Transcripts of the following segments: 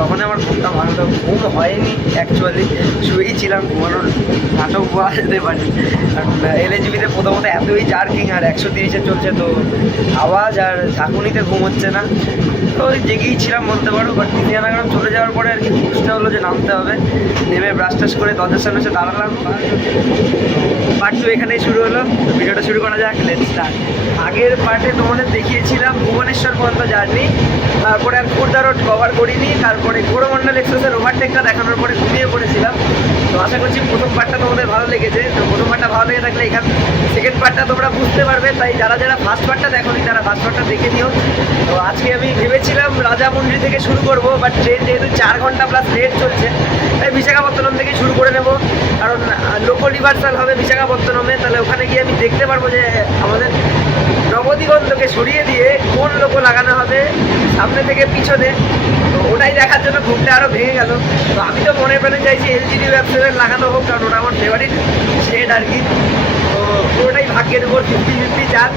তখন আমার ঘুমটা ভালো তো ঘুম হয়নি অ্যাকচুয়ালি, শুয়েই ছিলাম, ঘুমানোর নাটক বলা যেতে পারে। কারণ এলএজিবিতে প্রথমত এতই জার্কিং আর 130-এ চলছে, তো আওয়াজ আর ঝাঁকুনিতে ঘুম হচ্ছে না, তো ওই জেগেই ছিলাম বলতে পারো। বাট ইন্দিয়ানাগ্রাম চলে যাওয়ার পরে আর কি খুশটা হলো যে নামতে হবে, নেমে ব্রাশ টাশ করে দরজার সামনে এসে দাঁড়ালাম। পার্ট 2 এখানেই শুরু হলো, ভিডিওটা শুরু করা যাক, লেটস স্টার্ট। আগের পার্টে তোমাদের দেখিয়েছিলাম ভুবনেশ্বর পর্যন্ত জার্নি, তারপরে আর খোর্ধা রোড কভার করিনি, তারপরে করমণ্ডল এক্সপ্রেসের ওভারটেকটা দেখানোর পরে ঘুমিয়ে পড়েছিলাম। তো আশা করছি প্রথম পার্টটা তোমাদের ভালো লেগেছে। তো প্রথম পার্টটা ভালো লেগে থাকলে এখান সেকেন্ড পার্টটা তোমরা বুঝতে পারবে, তাই যারা যারা ফার্স্ট পার্টটা দেখোনি তারা ফার্স্ট পার্টটা দেখে নিও। তো আজকে আমি ভেবেছিলাম রাজামুন্ডি থেকে শুরু করব, বাট ট্রেন যেহেতু 4 ঘন্টা প্লাস লেট চলছে, তাই বিশাখাপত্তনম থেকে শুরু করে নেব। কারণ লোকো রিভার্সাল হবে বিশাখাপত্তনমে, তাহলে ওখানে গিয়ে আমি দেখতে পারবো যে আমাদের নবদিগন্তকে সরিয়ে দিয়ে কোন লোকো লাগানো হবে সামনে থেকে পিছনে। তো ওটাই দেখার জন্য ঘুমটা আরও ভেঙে গেল। তো আমি তো মনে প্রাণে চাইছি এলজিডি ওয়েব 7 লাগানো হোক, কারণ ওটা আমার ফেভারিট শেড আর কি। তো পুরোটাই ভাগ্যের উপর 50-50 chance.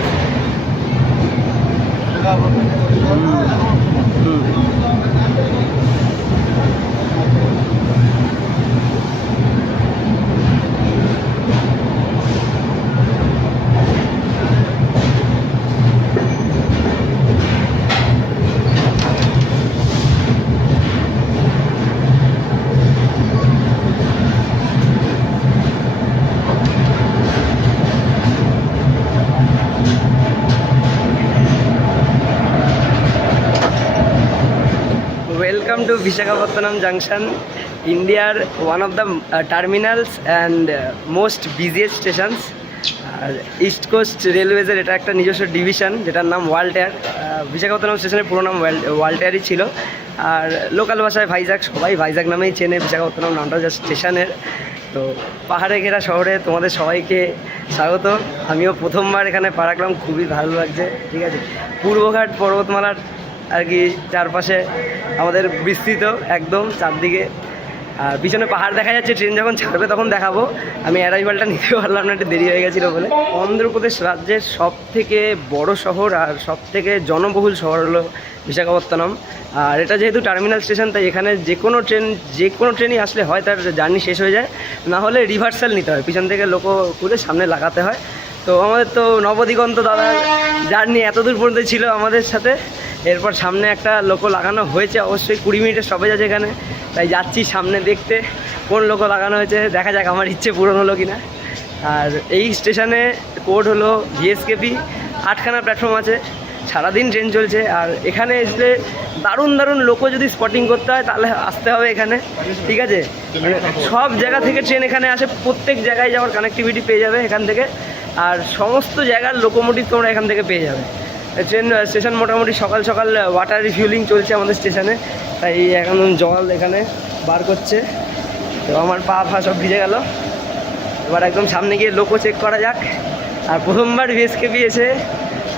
Welcome to Visakhapatnam junction, ইন্ডিয়ার one of the terminals and most busiest stations. আর ইস্ট কোস্ট রেলওয়েজের এটা একটা নিজস্ব ডিভিশন, যেটার নাম ওয়ালটেয়ার। বিশাখাপত্তনম স্টেশনের পুরো নাম ওয়ালটেয়ারই ছিল, আর লোকাল ভাষায় ভাইজাগ, সবাই ভাইজাগ নামেই চেনে বিশাখাপত্তনম নামটা জাস্ট স্টেশনের। তো পাহাড়ে ঘেরা শহরে তোমাদের সবাইকে স্বাগত। আমিও প্রথমবার এখানে পা রাখলাম, খুবই ভালো লাগছে। ঠিক আছে, পূর্বঘাট পর্বতমালার আর কি চারপাশে আমাদের বিস্তৃত একদম চারদিকে, আর পিছনে পাহাড় দেখা যাচ্ছে। ট্রেন যখন ছাড়বে তখন দেখাবো। আমি অ্যারাইভালটা নিতে পারলাম না, একটু দেরি হয়ে গেছিলো বলে। অন্ধ্রপ্রদেশ রাজ্যের সব থেকে বড় শহর আর সব থেকে জনবহুল শহর হলো বিশাখাপত্তনম। আর এটা যেহেতু টার্মিনাল স্টেশন, তাই এখানে যে কোনো ট্রেনই আসলে হয় তার জার্নি শেষ হয়ে যায়, না হলে রিভার্সাল নিতে হয়, পিছন থেকে লোকো খুলে সামনে লাগাতে হয়। তো আমাদের তো নবদিগন্ত দাদার জার্নি এত দূর পর্যন্ত ছিল আমাদের সাথে, এরপর সামনে একটা লোকো লাগানো হয়েছে, অবশ্যই 20 মিনিটের স্টপেজ আছে এখানে, তাই যাচ্ছি সামনে দেখতে কোন লোকো লাগানো হয়েছে। দেখা যাক আমার ইচ্ছে পূরণ হলো কিনা। আর এই স্টেশনে কোড হলো ভিএসকেপি, 8খানা প্ল্যাটফর্ম আছে, সারাদিন ট্রেন চলছে। আর এখানে এসে দারুণ দারুণ লোকো যদি স্পটিং করতে হয় তাহলে আসতে হবে এখানে। ঠিক আছে, মানে সব জায়গা থেকে ট্রেন এখানে আসে, প্রত্যেক জায়গায় যাওয়ার কানেক্টিভিটি পেয়ে যাবে এখান থেকে, আর সমস্ত জায়গার লোকোমোটিভ তোমরা এখান থেকে পেয়ে যাবে। ট্রেন স্টেশন মোটামুটি সকাল সকাল ওয়াটার রিফিউলিং চলছে আমাদের স্টেশনে, তাই এখন জল এখানে বার করছে। তো আমার পা সব ভিজে গেল। এবার একদম সামনে গিয়ে লোকো চেক করা যাক। আর প্রথমবার ভিএসকেপি এসে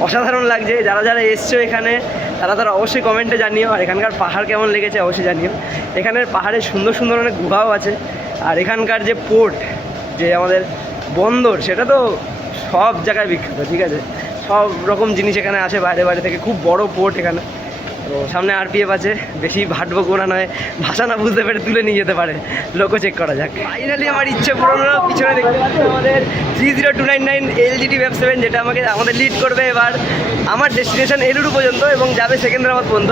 অসাধারণ লাগছে। যারা যারা এসছো এখানে তারা অবশ্যই কমেন্টে জানিও। আর এখানকার পাহাড় কেমন লেগেছে অবশ্যই জানিও। এখানের পাহাড়ে সুন্দর সুন্দর অনেক গুহাও আছে। আর এখানকার যে পোর্ট, যে আমাদের বন্দর, সেটা তো সব জায়গায় বিখ্যাত। ঠিক আছে, সব রকম জিনিস এখানে আসে বাইরে বাইরে থেকে, খুব বড় পোর্ট এখানে। তো সামনে আরপিএফ আছে, বেশি ভাটবো কোনা নয়, ভাষা না বুঝতে পেরে তুলে নিয়ে যেতে পারে। লোকো চেক করা যাক। ফাইনালি আমার ইচ্ছে পূরণ হলো। পিছনে দেখতে পাচ্ছি আমাদের 30299 এলজিডি ওয়েব 7, যেটা আমাদের লিড করবে এবার আমার ডেস্টিনেশন এলুরু পর্যন্ত এবং যাবে সেকেন্দ্রাবাদ পর্যন্ত।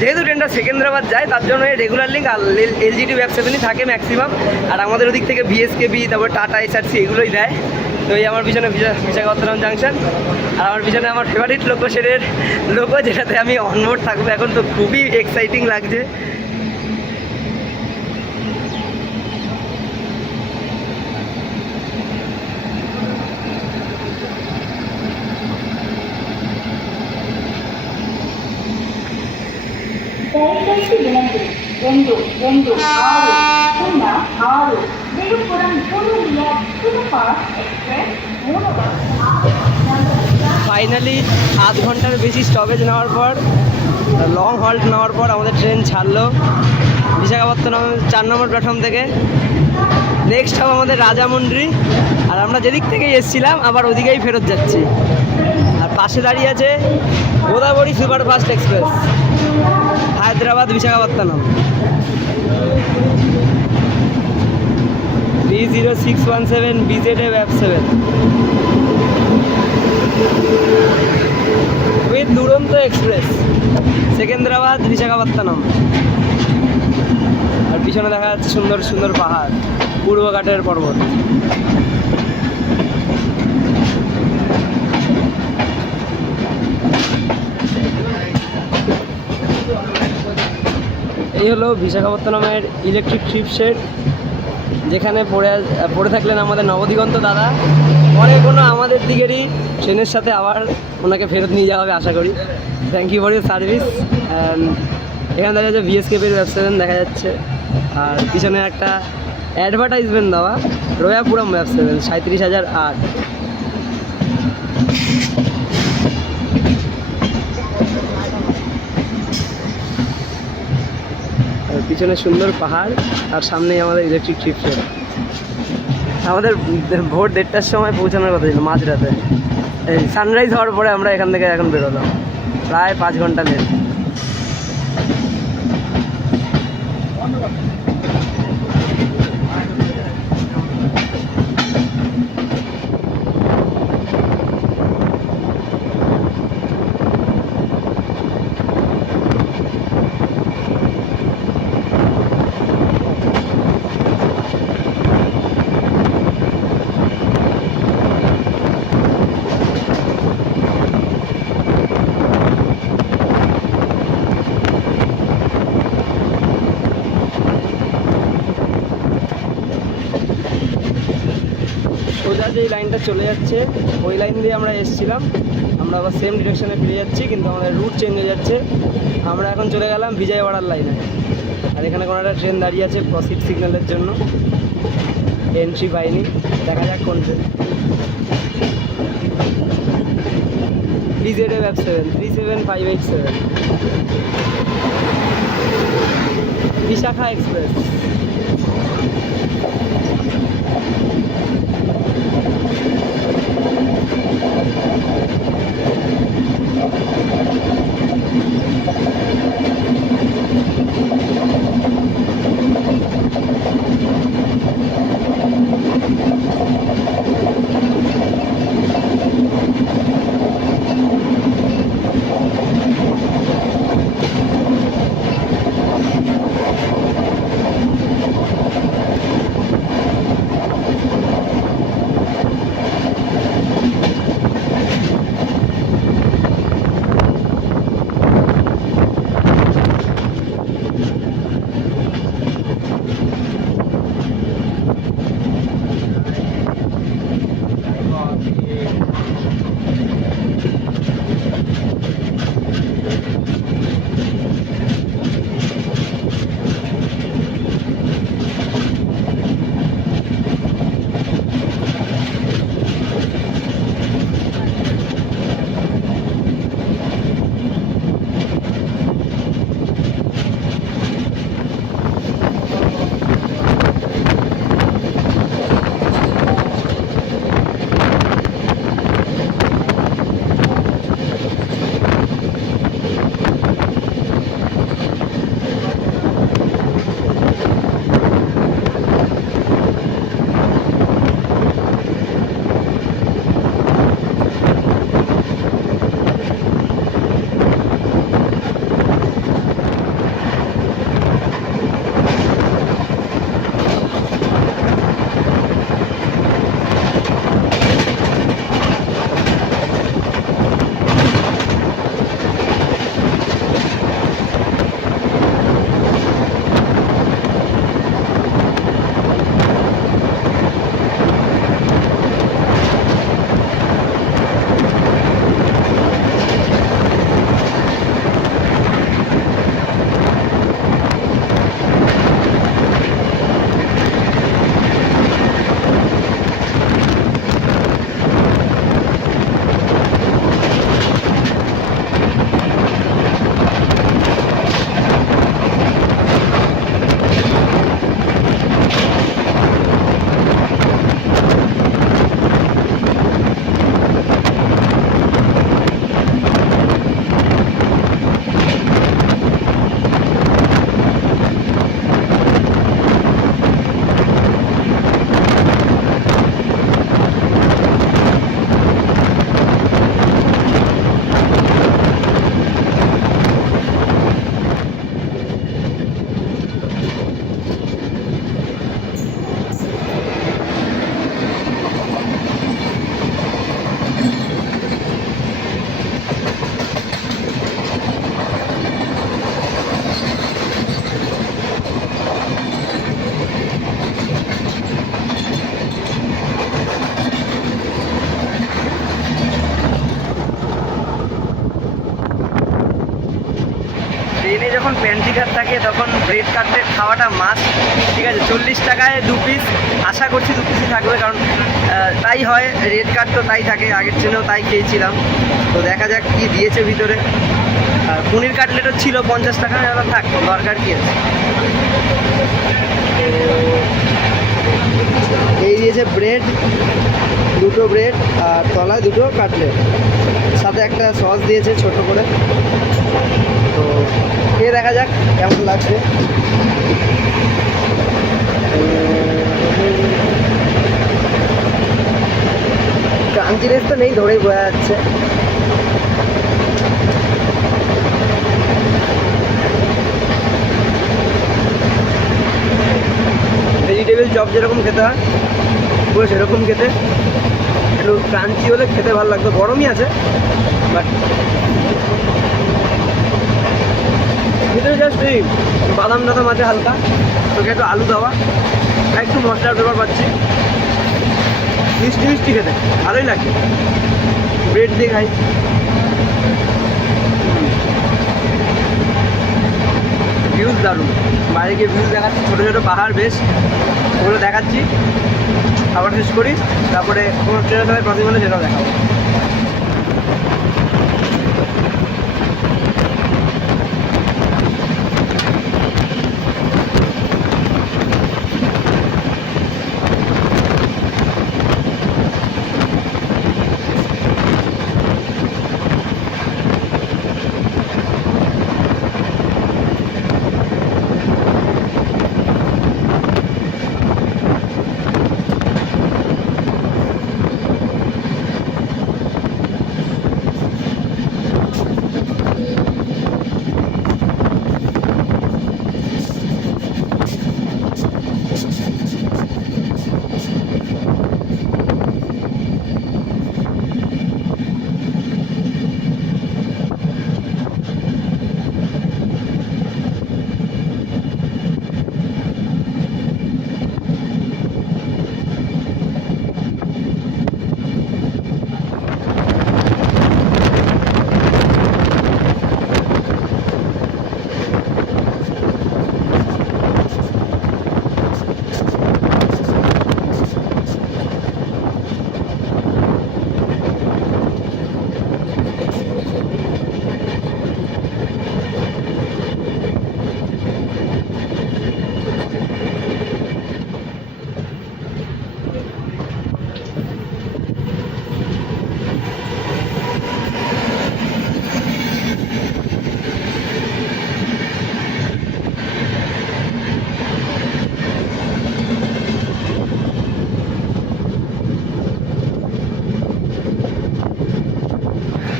যেহেতু ট্রেনটা সেকেন্দ্রাবাদ যায়, তার জন্য রেগুলার লিঙ্ক আর এলজিডি ওয়েব 7ই থাকে ম্যাক্সিমাম। আর আমাদের ওদিক থেকে ভিএসকেবি, তারপর টাটা এসআরসি এগুলোই দেয়। তো এই আমার পিছনে বিশাখাপত্তনম জাংশন, আর আমার পিছনে আমার ফেভারিট লোকো শেডের লোকো, যেটাতে আমি অনবোর্ড থাকবো এখন। তো খুবই এক্সাইটিং লাগছে। ফাইনালি 7 ঘন্টার বেশি স্টপেজ নেওয়ার পর, লং হল্ট নেওয়ার পর আমাদের ট্রেন ছাড়লো বিশাখাপত্তনম 4 নম্বর প্ল্যাটফর্ম থেকে। নেক্সট হবে আমাদের রাজামুন্ডি। আর আমরা যেদিক থেকেই এসেছিলাম আবার ওদিকেই ফেরত যাচ্ছি। আর পাশে দাঁড়িয়ে আছে Godavari superfast express. Hyderabad Visakhapatnam 30617 BZA Web 7 with দুরন্ত এক্সপ্রেস সেকেন্দ্রাবাদ বিশাখাপত্তনম। আর পিছনে দেখা যাচ্ছে সুন্দর সুন্দর পাহাড়, পূর্বঘাটের পর্বত। এই হলো বিশাখাপত্তনমের ইলেকট্রিক ট্রিপ শেড, যেখানে পড়ে থাকলেন আমাদের নবদিগন্ত দাদা। পরে কোনো আমাদের দিকেরই ট্রেনের সাথে আবার ওনাকে ফেরত নিয়ে যাওয়া হবে আশা করি। Thank you for your service. And এখানে দেখা যাচ্ছে VSKP-র Web 7 দেখা যাচ্ছে। আর পিছনে একটা অ্যাডভার্টাইজমেন্ট দেওয়া, রয়াপুরম Web 7 37,008। পিছনে সুন্দর পাহাড় আর সামনেই আমাদের ইলেকট্রিক ট্রিপ শেড। আমাদের ভোর 1:30টার সময় পৌঁছানোর কথা ছিল মাঝরাতে। এই সানরাইজ হওয়ার পরে আমরা এখান থেকে এখন বেরোলাম, প্রায় 5 ঘন্টা লেট। সোজা যেই লাইনটা চলে যাচ্ছে ওই লাইন দিয়ে আমরা এসেছিলাম, আমরা আবার সেম ডিরেকশনে ফিরে যাচ্ছি, কিন্তু আমাদের রুট চেঞ্জ হয়ে যাচ্ছে। আমরা এখন চলে গেলাম বিজয়ওয়াড়ার লাইনে। আর এখানে কোনো একটা ট্রেন দাঁড়িয়ে আছে প্রসিড সিগন্যালের জন্য, এন্ট্রি পাইনি, দেখা যাক কোন train. BZA Web 7 37587 Visakha express. Winter থাকে তখন ব্রেড কাটলেট খাওয়াটা মাস্ট। ঠিক আছে, 40 টাকায় 2 পিস, আশা করছি 2 পিসই থাকবে, কারণ তাই হয়, রেড কার্ড তো তাই থাকে, আগের জন্যও তাই খেয়েছিলাম। তো দেখা যাক কি দিয়েছে ভিতরে। আর পনির কাটলেটও ছিল 50 টাকা, এবার থাক, দরকার কি আছে। এই দিয়েছে ব্রেড, 2টো ব্রেড আর তলায় 2টো কাটলেট, সাথে একটা সস দিয়েছে ছোট করে। তো খেয়ে দেখা যাক কেমন লাগছে। ক্রাঞ্চিনেস তো নেই, ধরেই বোঝা যাচ্ছে। ভেজিটেবল চপ যেরকম খেতে হয় পুরো সেরকম খেতে, একটু ক্রাঞ্চি হলে খেতে ভালো লাগতো। গরমই আছে, বাট ভিতরে জাস্ট এই বাদাম টাদাম আছে হালকা, তোকে একটু আলু দেওয়া, আর একটু মশলার ব্যাপার পাচ্ছি। মিষ্টি মিষ্টি খেতে ভালোই লাগছে। ব্রেড দিয়ে খাই। ভিউজ দারুণ, বাইরে গিয়ে ভিউজ দেখাচ্ছি, ছোটো ছোটো পাহাড় বেশ, ওগুলো দেখাচ্ছি। খাবার শেষ করি, তারপরে কোনো ট্রেনের সাথে ক্রসিং হলে সেটাও দেখাবো।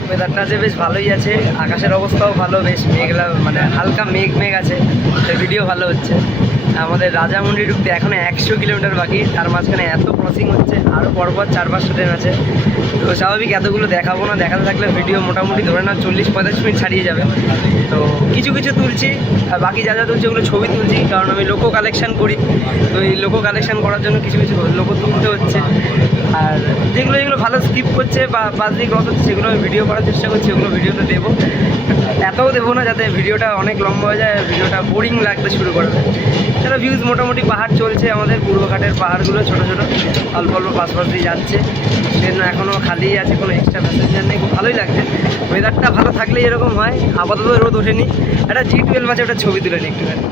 ওয়েদারটা যে বেশ ভালোই আছে, আকাশের অবস্থাও ভালো, বেশ মেঘলা, মানে হালকা মেঘ মেঘ আছে, ভিডিও ভালো হচ্ছে। আমাদের রাজামুন্ডি ঢুকতে এখনো 100 কিলোমিটার বাকি, তার মাঝখানে এত ক্রসিং হচ্ছে, আরও পরপর 4-5টা ট্রেন আছে। তো স্বাভাবিক এতগুলো দেখাবো না, দেখাতে থাকলে ভিডিও মোটামুটি ধরে না 40-45 মিনিট ছাড়িয়ে যাবে। তো কিছু কিছু তুলছি, আর বাকি যা যা তুলছি ওগুলো ছবি তুলছি, কারণ আমি লোকো কালেকশান করি। তো এই লোকো কালেকশান করার জন্য কিছু কিছু লোকো তুলতে হচ্ছে। আর যেগুলো যেগুলো ভালো স্কিপ করছে বা বাদ দিয়ে ক্রস হচ্ছে সেগুলো আমি ভিডিও করার চেষ্টা করছি, ওগুলো ভিডিওতে দেবো। এতও দেবো না যাতে ভিডিওটা অনেক লম্বা হয়ে যায়, ভিডিওটা বোরিং লাগতে শুরু করবে। সেটা ভিউজ মোটামুটি পাহাড় চলছে, আমাদের পূর্বঘাটের পাহাড়গুলো ছোটো ছোটো অল্প অল্প পাশ দিয়ে যাচ্ছে, ট্রেন এখনও খালিই আছে, কোনো এক্সট্রা প্যাসেঞ্জার নেই, খুব ভালোই লাগছে। ওয়েদারটা ভালো থাকলেই এরকম হয়। আপাতত রোদ ওঠেনি, একটা G12 আছে, ওটা ছবি তুলে নিই একটুখানি।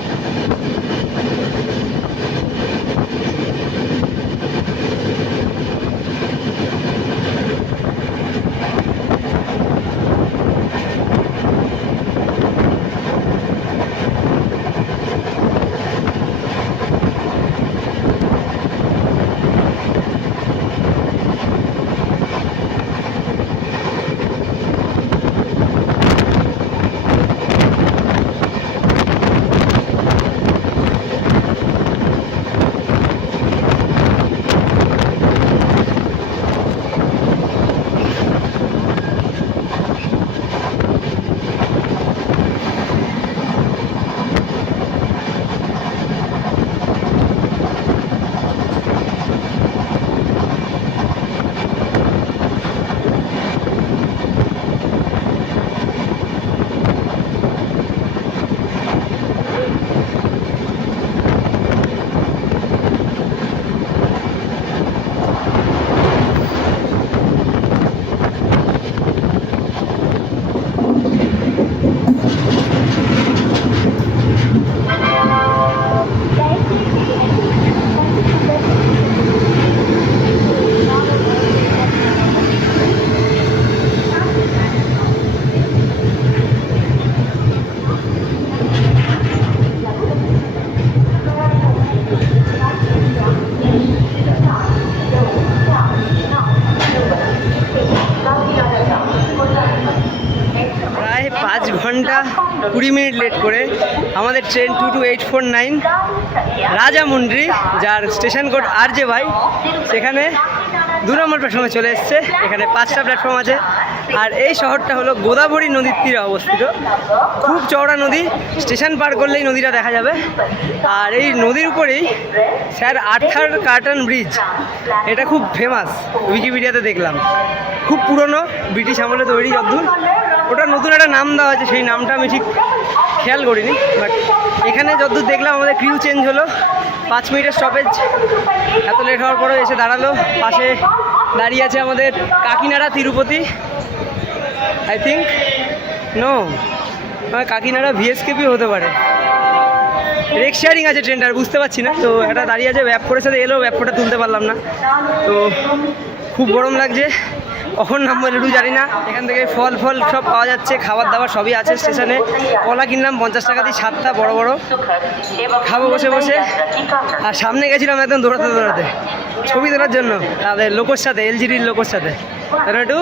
20 মিনিট লেট করে আমাদের ট্রেন 22849 রাজামুন্ডি, যার স্টেশন কোড RJ ভাই, সেখানে 2 নম্বর প্ল্যাটফর্মে চলে এসছে। এখানে 5টা প্ল্যাটফর্ম আছে। আর এই শহরটা হলো গোদাবরী নদীর তীরে অবস্থিত। খুব চওড়া নদী, স্টেশন পার করলেই নদীটা দেখা যাবে। আর এই নদীর উপরেই স্যার আর্থার কার্টন ব্রিজ, এটা খুব ফেমাস, উইকিপিডিয়াতে দেখলাম। খুব পুরনো, ব্রিটিশ আমলে তৈরি যদ্দূর। ওটা নতুন একটা নাম দেওয়া হয়েছে, সেই নামটা আমি ঠিক খেয়াল করিনি। বাট এখানে যদ্দূর দেখলাম আমাদের ক্রিউ চেঞ্জ হলো, 5 মিনিটের স্টপেজ। এত লেট হওয়ার পরেও এসে দাঁড়ালো। পাশে দাঁড়িয়ে আছে আমাদের Kakinada Tirupati, I think no, Kakinada VSKP হতে পারে। রেক শেয়ারিং আছে ট্রেনটার, বুঝতে পারছি না। তো একটা দাঁড়িয়ে আছে, ব্যাপকোরের সাথে এলো, ব্যাপকোটা তুলতে পারলাম না। তো খুব গরম লাগছে, কখন নামবো একটু জানি না। এখান থেকে ফল সব পাওয়া যাচ্ছে, খাবার দাবার সবই আছে স্টেশনে। কলা কিনলাম 50 টাকা দিয়ে 7টা বড় বড়, খাবো বসে বসে। আর সামনে গেছিলাম একদম দৌড়াতে ছবি তোলার জন্য তাদের লোকের সাথে, LGDর লোকের সাথে। তারা একটু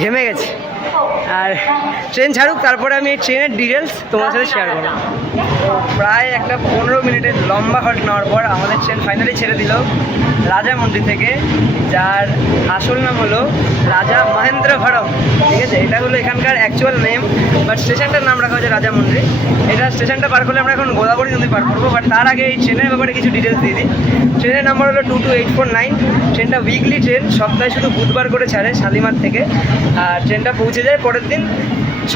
ঘেমে গেছে। আর ট্রেন ছাড়ুক, তারপরে আমি এই ট্রেনের ডিটেলস তোমার সাথে শেয়ার করবো। প্রায় একটা 15 মিনিটের লম্বা হল্ট নেওয়ার পর আমাদের ট্রেন ফাইনালি ছেড়ে দিল রাজামুন্ডি থেকে, যার আসল নাম হলো রাজা মহেন্দ্রভরম। ঠিক আছে, এটা হলো এখানকার অ্যাকচুয়াল নেম, বাট স্টেশনটার নাম রাখা হয়েছে রাজামুন্ডি। এটা স্টেশনটা পার করলে আমরা এখন গোদাবরী নদী পার করবো। বাট তার আগে এই ট্রেনের ব্যাপারে কিছু ডিটেলস দিয়ে দিই। ট্রেনের নাম্বার হলো 22849। ট্রেনটা উইকলি ট্রেন, সপ্তাহে শুধু বুধবার করে ছাড়ে শালিমার থেকে। আর ট্রেনটা পৌঁছে যায় পরের দিন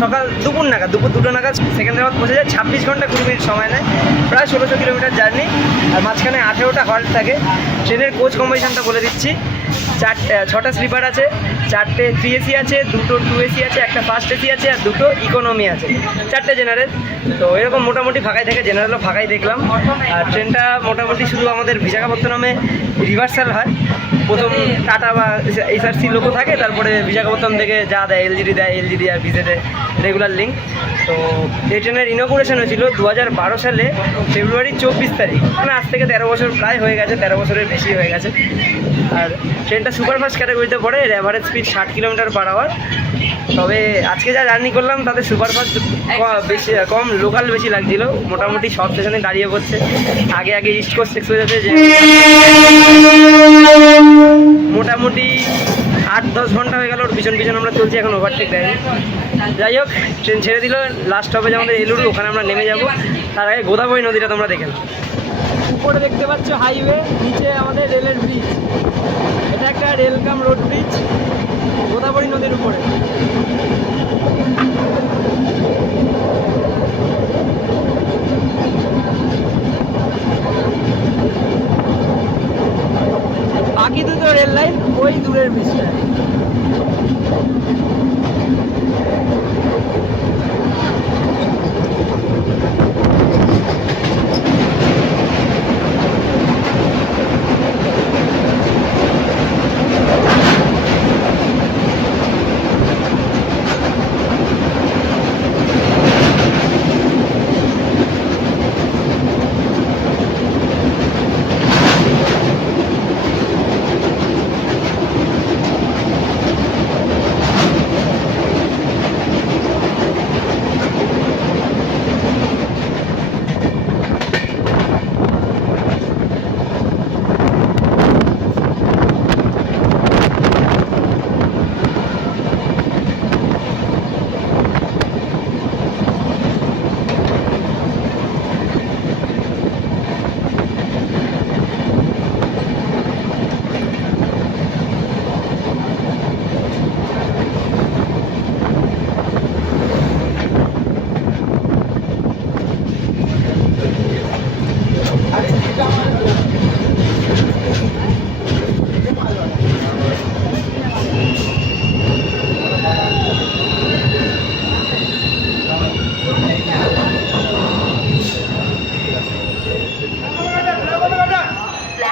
সকাল দুপুর 2টো নাগাদ সেকেন্দ্রাবাদ পৌঁছে যায়। 26 ঘন্টা 20 মিনিট সময় নেয়, প্রায় 1600 কিলোমিটার জার্নি। আর মাঝখানে 18টা হল্ট থাকে। ট্রেনের কোচ কম্বিনেশনটা বলে দিচ্ছি, 6টা স্লিপার আছে, 4টে 3 AC আছে, 2টো 2 AC আছে, একটা ফার্স্ট AC আছে, আর 2টো ইকোনমি আছে, 4টে জেনারেল। তো এরকম মোটামুটি ফাঁকাই থাকে, জেনারেলও ফাঁকাই দেখলাম। আর ট্রেনটা মোটামুটি শুধু আমাদের বিশাখাপত্তনমে রিভার্সাল হয়। প্রথম টাটা বা SRC লোকও থাকে, তারপরে বিশাখাপত্তনম থেকে যা দেয় LGD আর ভিজেটে রেগুলার লিঙ্ক। তো এই ট্রেনের ইনগুরেশন হয়েছিল 2012 সালে ফেব্রুয়ারি 24 তারিখ, মানে আজ থেকে 13 বছর প্রায় হয়ে গেছে, 13 বছরের বেশি হয়ে গেছে। আর ট্রেনটা সুপারফাস্ট ক্যাটাগরিতে পড়ে, এর অ্যাভারেজ স্পিড 60 কিলোমিটার/আওয়ার। তবে আজকে যা জার্নি করলাম তাতে সুপারফাস্ট বেশি কম, লোকাল বেশি লাগছিল। মোটামুটি সব স্টেশনে দাঁড়িয়ে পড়ছে। আগে ইস্ট কোস্ট এক্সপ্রেস আছে, যে মোটামুটি 8-10 ঘন্টা হয়ে গেল ওর পিছন আমরা চলছি, এখন ওভারটেক দেয়নি। যাই হোক, ট্রেন ছেড়ে দিল। লাস্ট স্টপেজ আমাদের এলুরু, ওখানে আমরা নেমে যাব। তার আগে গোদাবরী নদীটা তোমরা দেখে নাও। উপরে দেখতে পাচ্ছ হাইওয়ে, নিচে আমাদের রেলের ব্রিজ। এটা একটা রেল কাম রোড ব্রিজ গোদাবরী নদীর উপরে। বাকি দুটো রেল লাইন ওই দূরের ব্রিজটা।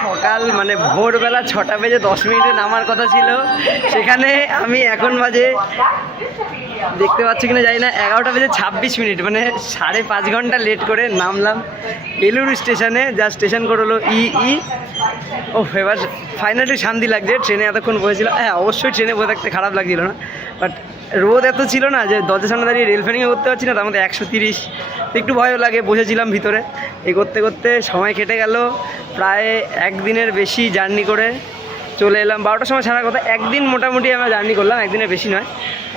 সকাল মানে ভোরবেলা 6টা বেজে 10 মিনিটে নামার কথা ছিল, সেখানে আমি এখন বাজে দেখতে পাচ্ছি কিনা জানি না 11টা বেজে 26 মিনিট, মানে 5.5 ঘন্টা লেট করে নামলাম এলুরু স্টেশনে, যার স্টেশন কোড হলো EE। ও এবার ফাইনালি শান্তি লাগছে। ট্রেনে এতক্ষণ বসেছিল, হ্যাঁ অবশ্যই ট্রেনে বসে থাকতে খারাপ লাগছিল না, বাট রোদ এত ছিল না যে দরজার সামনে দাঁড়িয়ে রেল ফ্যানিংয়ে করতে পারছি না, তার মধ্যে 130, একটু ভয়ও লাগে, বসেছিলাম ভিতরে। এই করতে করতে সময় কেটে গেল, প্রায় একদিনের বেশি জার্নি করে চলে এলাম। 12টার সময় ছাড়ার কথা, একদিন মোটামুটি আমরা জার্নি করলাম, একদিনের বেশি নয়,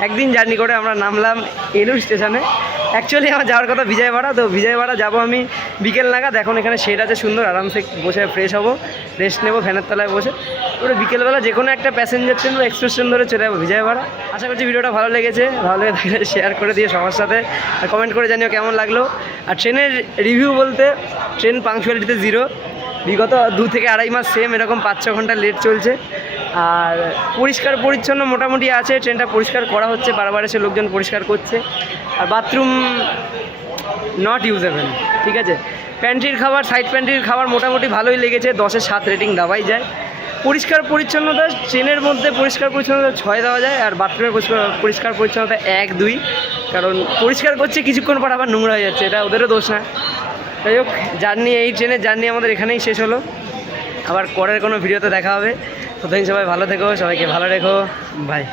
একদিন জার্নি করে আমরা নামলাম এলুর স্টেশনে। অ্যাকচুয়ালি আমার যাওয়ার কথা বিজয়ওয়াড়া, তো বিজয়ওয়াড়া যাবো আমি বিকেল নাগাদ। এখন এখানে শেড আছে সুন্দর, আরামসে বসে ফ্রেশ হবো, রেস্ট নেবো ফ্যানের তলায় বসে। ওটা বিকেলবেলা যে কোনো একটা প্যাসেঞ্জার ট্রেন বা এক্সপ্রেস ট্রেন ধরে চলে যাবো বিজয়ওয়াড়া। আশা করছি ভিডিওটা ভালো লেগেছে, ভালো লেগে থাকলে শেয়ার করে দিয়ে সবার সাথে, আর কমেন্ট করে জানিও কেমন লাগলো। আর ট্রেনের রিভিউ বলতে, ট্রেন পাংচুয়ালিটিতে 0, বিগত 2 থেকে আড়াই মাস সেম এরকম 5-6 ঘন্টা লেট চলছে। আর পরিষ্কার পরিচ্ছন্ন মোটামুটি আছে, ট্রেনটা পরিষ্কার করা হচ্ছে, বারবার এসে লোকজন পরিষ্কার করছে। আর বাথরুম নট ইউজেবল, ঠিক আছে। প্যান্ট্রির খাবার, সাইড প্যান্ট্রির খাবার মোটামুটি ভালোই লেগেছে, 10-এ 7 রেটিং দেওয়াই যায়। পরিষ্কার পরিচ্ছন্নতা ট্রেনের মধ্যে পরিষ্কার পরিচ্ছন্নতা 6 দেওয়া যায়, আর বাথরুমের পরিষ্কার পরিচ্ছন্নতা 1-2, কারণ পরিষ্কার করছে কিছুক্ষণ পর আবার নোংরা হয়ে যাচ্ছে, এটা ওদেরও দোষ না। যাই হোক, জার্নি, এই ট্রেনের জার্নি আমাদের এখানেই শেষ হলো। আবার পরের কোনো ভিডিওতে দেখা হবে। ততদিন সবাই ভালো থেকো, সবাইকে ভালো রেখো, বাই।